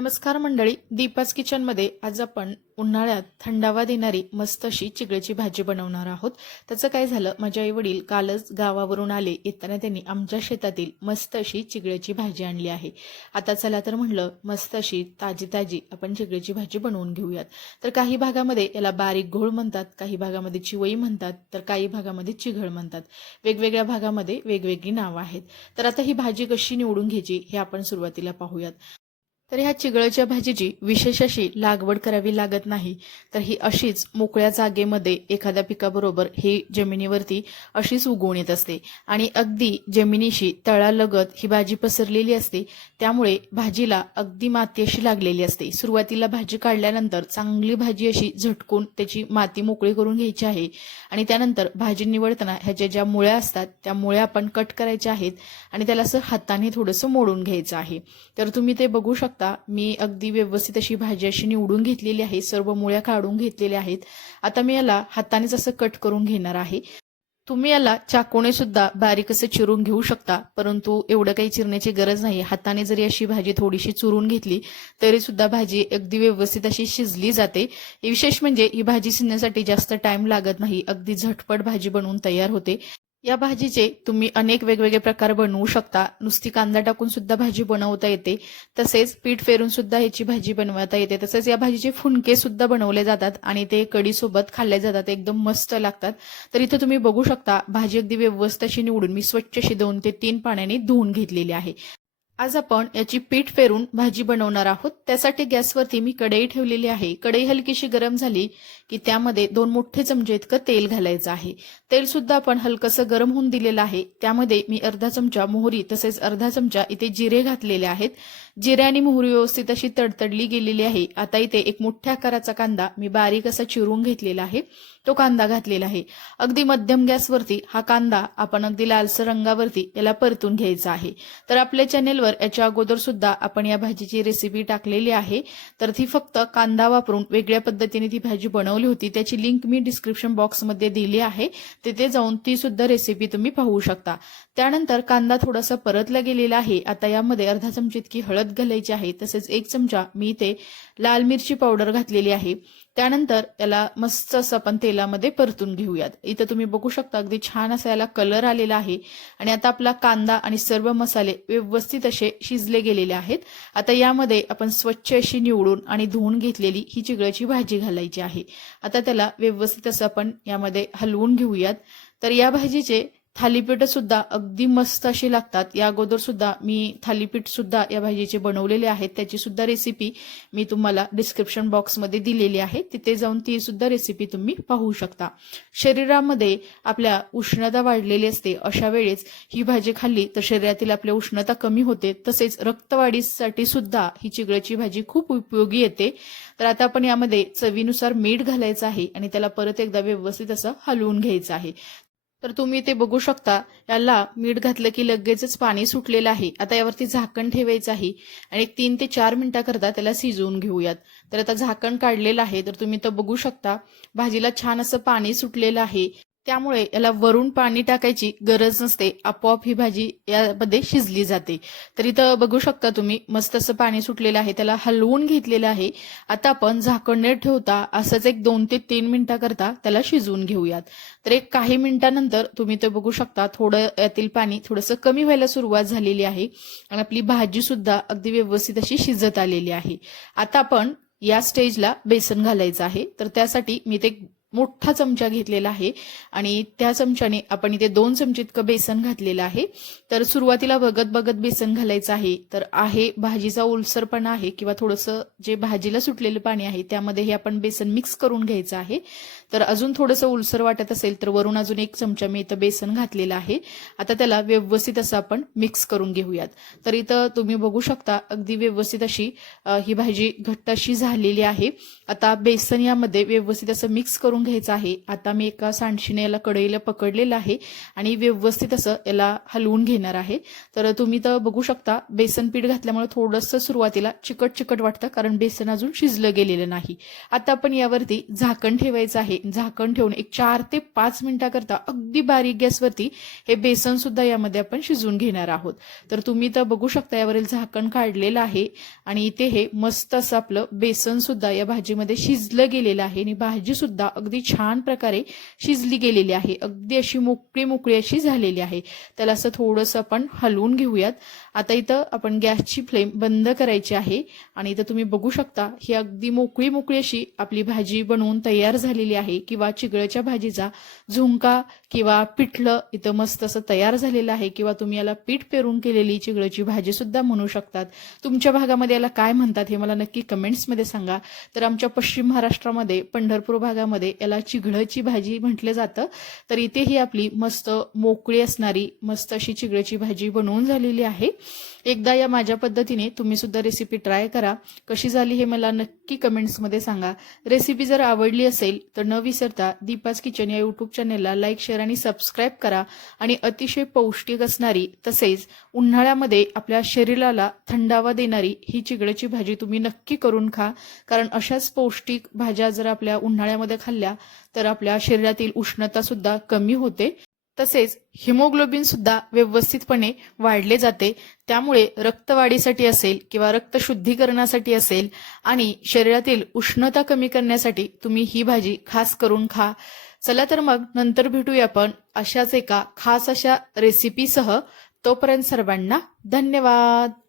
नमस्कार मंडळी, दीपाच किचनमध्ये आज आपण उन्हाळ्यात थंडावा देणारी मस्त अशी चिगळीची भाजी बनवणार आहोत। त्याचं काय झालं, माझे आई वडील कालच गावावरून आले, येताना त्यांनी आमच्या शेतातील मस्त अशी चिगळीची भाजी आणली आहे। आता चला तर म्हणलं मस्त अशी ताजी ताजी आपण चिगळीची भाजी बनवून घेऊयात। तर काही भागामध्ये याला बारीक घोळ म्हणतात, काही भागामध्ये चिवई म्हणतात, तर काही भागामध्ये चिघळ म्हणतात। वेगवेगळ्या भागामध्ये वेगवेगळी नावं आहेत। तर आता ही भाजी कशी निवडून घ्यायची हे आपण सुरुवातीला पाहूयात। तर ह्या चिगळच्या भाजीची विशेष अशी लागवड करावी लागत नाही, तर ही अशीच मोकळ्या जागेमध्ये एखाद्या पिकाबरोबर ही जमिनीवरती अशीच उगवून येत असते आणि अगदी जमिनीशी तळालगत ही भाजी पसरलेली असते। त्यामुळे भाजीला अगदी माती अशी लागलेली असते। सुरुवातीला भाजी काढल्यानंतर चांगली भाजी अशी झटकून त्याची माती मोकळी करून घ्यायची आहे आणि त्यानंतर भाजी निवडताना ह्याच्या ज्या मुळ्या असतात त्या मुळ्या आपण कट करायच्या आहेत आणि त्याला असं हाताने थोडंसं मोडून घ्यायचं आहे। तर तुम्ही ते बघू शकता, मी अगदी व्यवस्थित अशी भाजी अशी निवडून घेतलेली आहे, सर्व मुळ्या काढून घेतलेल्या आहेत। आता मी याला हातानेच असं कट करून घेणार आहे। तुम्ही याला चाकूने सुद्धा बारीक असं चिरून घेऊ शकता, परंतु एवढं काही चिरण्याची गरज नाही। हाताने जरी अशी भाजी थोडीशी चुरून घेतली तरी सुद्धा भाजी अगदी व्यवस्थित अशी शिजली जाते। विशेष म्हणजे ही भाजी शिजण्यासाठी जास्त टाइम लागत नाही, अगदी झटपट भाजी बनवून तयार होते। या भाजीचे तुम्ही अनेक वेगवेगळे प्रकार बनवू शकता। नुसती कांदा टाकून सुद्धा भाजी बनवता येते, तसेच पीठ फेरून सुद्धा ह्याची भाजी बनवता येते। तसेच या भाजीचे फुनके सुद्धा बनवले जातात आणि ते कढी सोबत खाल्ले जातात, एकदम मस्त लागतात। तर इथे तुम्ही बघू शकता भाजी अगदी व्यवस्थित अशी निवडून मी स्वच्छ अशी 2 ते 3 पाण्याने धुवून घेतलेली आहे। आज आपण याची पीठ फेरून भाजी बनवणार आहोत। त्यासाठी गॅसवरती मी कढई ठेवलेली आहे। कढई हलकीशी गरम झाली की त्यामध्ये 2 मोठे चमचे इतकं तेल घालायचं आहे। तेल सुद्धा आपण हलकसं गरम होऊन दिलेलं आहे। त्यामध्ये मी अर्धा चमचा मोहरी तसेच अर्धा चमचा इथे जिरे घातलेले आहेत। जिरे आणि मोहरी व्यवस्थित अशी तडतडली गेलेली आहे। आता इथे एक मोठ्या आकाराचा कांदा मी बारीक असा चिरून घेतलेला आहे, तो कांदा घातलेला आहे। अगदी मध्यम गॅसवरती हा कांदा आपण अगदी लालसर रंगावरती याला परतून घ्यायचा आहे। तर आपल्या चॅनेलवर याच्या अगोदर सुद्धा आपण या भाजीची रेसिपी टाकलेली आहे, तर ती फक्त कांदा वापरून वेगळ्या पद्धतीने ती भाजी बनवली होती, त्याची लिंक मी डिस्क्रिप्शन बॉक्समध्ये दिली आहे, तिथे जाऊन ती सुद्धा रेसिपी तुम्ही पाहू शकता। त्यानंतर कांदा थोडासा परतला गेलेला आहे। आता यामध्ये अर्धा चमचा इतकी हळद घालायची आहे, तसेच 1 चमचा मी इथे लाल मिरची पावडर घातलेली आहे। त्यानंतर याला मस्त असं आपण तेलामध्ये परतून घेऊयात। इथं तुम्ही बघू शकता अगदी छान असा याला कलर आलेला आहे आणि आता आपला कांदा आणि सर्व मसाले व्यवस्थित असे शिजले गेलेले आहेत। आता यामध्ये आपण स्वच्छ अशी निवडून आणि धुवून घेतलेली ही चिगळची भाजी घालायची आहे। आता त्याला व्यवस्थित असं आपण यामध्ये हलवून घेऊयात। तर या भाजीचे थालीपीठ सुद्धा अगदी मस्त अशी लागतात। या अगोदर सुद्धा मी थालीपीठ सुद्धा या भाजीचे बनवलेले आहेत, त्याची सुद्धा रेसिपी मी तुम्हाला डिस्क्रिप्शन बॉक्समध्ये दिलेली आहे, तिथे जाऊन ती सुद्धा रेसिपी तुम्ही पाहू शकता। शरीरामध्ये आपल्या उष्णता वाढलेली असते, अशा वेळेस ही भाजी खाल्ली तर शरीरातील आपल्या उष्णता कमी होते, तसेच रक्तवाढीसाठी सुद्धा ही चिगळची भाजी खूप उपयोगी येते। तर आता आपण यामध्ये चवीनुसार मीठ घालायचं आहे आणि त्याला परत एकदा व्यवस्थित असं हलवून घ्यायचं आहे। तर तुम्ही ते बघू शकता, याला मीठ घातलं की लगेचच पाणी सुटलेलं आहे। आता यावरती झाकण ठेवायचं आहे आणि 3 ते 4 मिनिटाकरता त्याला शिजवून घेऊयात। तर आता झाकण काढलेलं आहे, तर तुम्ही तर बघू शकता भाजीला छान असं पाणी सुटलेलं आहे, त्यामुळे याला वरून पाणी टाकायची गरज नसते, आपोआप ही भाजी यामध्ये शिजली जाते। तर इथं बघू शकता तुम्ही मस्त असं पाणी सुटलेलं आहे, त्याला हलवून घेतलेलं आहे। आता आपण झाकण न ठेवता असंच एक 2 ते 3 मिनिटाकरता त्याला शिजवून घेऊयात। तर एक काही मिनिटानंतर तुम्ही ते बघू शकता थोडं यातील पाणी थोडंसं कमी व्हायला सुरुवात झालेली आहे आणि आपली भाजी सुद्धा अगदी व्यवस्थित अशी शिजत आलेली आहे। आता आपण या स्टेजला बेसन घालायचं आहे। तर त्यासाठी मी ते मोठा चमचा घेतलेला आहे आणि त्या चमच्याने आपण इथे 2 चमचे इतकं बेसन घातलेलं आहे। तर सुरुवातीला बघत बघत बेसन घालायचं आहे। तर आहे भाजीचा ओलसरपणा आहे किंवा थोडंसं जे भाजीला सुटलेलं पाणी आहे त्यामध्ये हे आपण बेसन मिक्स करून घ्यायचं आहे। तर अजून थोडंसं ओलसर वाटत असेल तर वरून अजून 1 चमचा मी इथं बेसन घातलेलं आहे। आता त्याला व्यवस्थित असं आपण मिक्स करून घेऊयात। तर इथं तुम्ही बघू शकता अगदी व्यवस्थित अशी ही भाजी घट्ट अशी झालेली आहे। आता बेसन यामध्ये व्यवस्थित असं मिक्स करून करून घ्यायचं आहे. आता मी एका सांडशीने याला कढईला पकडलेलं आहे आणि व्यवस्थित असं याला हलवून घेणार आहे. तर तुम्ही तर बघू शकता बेसन पीठ घातल्यामुळे थोडंसं सुरुवातीला चिकट चिकट वाटतं, कारण बेसन अजून शिजलं गेलेलं नाही. आता आपण यावरती झाकण ठेवायचं आहे. झाकण ठेवून एक 4 ते 5 मिनिटाकरता अगदी बारीक गॅसवरती हे बेसन सुद्धा यामध्ये आपण शिजवून घेणार आहोत. तर तुम्ही तर बघू शकता यावरील झाकण काढलेलं आहे आणि इथे हे मस्त असं आपलं बेसन सुद्धा या भाजीमध्ये शिजलं गेलेलं आहे आणि भाजी सुद्धा अगदी छान प्रकारे शिजली गेलेली आहे. अगदी अशी मोकळी मोकळी अशी झालेली आहे. त्याला असं थोडंसं आपण हलवून घेऊयात. आता इथं आपण गॅसची फ्लेम बंद करायची आहे आणि इथं तुम्ही बघू शकता ही अगदी मोकळी मोकळी अशी आपली भाजी बनवून तयार झालेली आहे. किंवा चिगळच्या भाजीचा झुणका किंवा पिठलं इथं मस्त असं तयार झालेलं आहे. किंवा तुम्ही याला पीठ पेरून केलेली चिगळची भाजी सुद्धा म्हणू शकतात. तुमच्या भागामध्ये याला काय म्हणतात हे मला नक्की कमेंट्समध्ये सांगा. तर आमच्या पश्चिम महाराष्ट्रामध्ये पंढरपूर भागामध्ये याला चिगळची भाजी म्हटलं जातं. तर इथे ही आपली मस्त मोकळी असणारी मस्त अशी चिगळची भाजी बनवून झालेली आहे. एकदा या माझ्या पद्धतीने तुम्ही सुद्धा रेसिपी ट्राय करा. कशी झाली हे मला नक्की कमेंट्समध्ये सांगा. रेसिपी जर आवडली असेल तर न विसरता दीपाज किचन या यूट्यूब चॅनेलला लाईक, शेअर आणि सबस्क्राईब करा. आणि अतिशय पौष्टिक असणारी तसेच उन्हाळ्यामध्ये आपल्या शरीराला थंडावा देणारी ही चिगळची भाजी तुम्ही नक्की करून खा. कारण अशाच पौष्टिक भाज्या जर आपल्या उन्हाळ्यामध्ये खाल्ल्या तर आपल्या शरीरातील उष्णता सुद्धा कमी होते. तसेच हिमोग्लोबिन सुद्धा व्यवस्थितपणे वाढले जाते. त्यामुळे रक्तवाढीसाठी असेल किंवा रक्त शुद्धीकरणासाठी असेल आणि शरीरातील उष्णता कमी करण्यासाठी तुम्ही ही भाजी खास करून खा. चला तर मग नंतर भेटूया आपण अशाच एका खास अशा रेसिपीसह. तोपर्यंत सर्वांना धन्यवाद.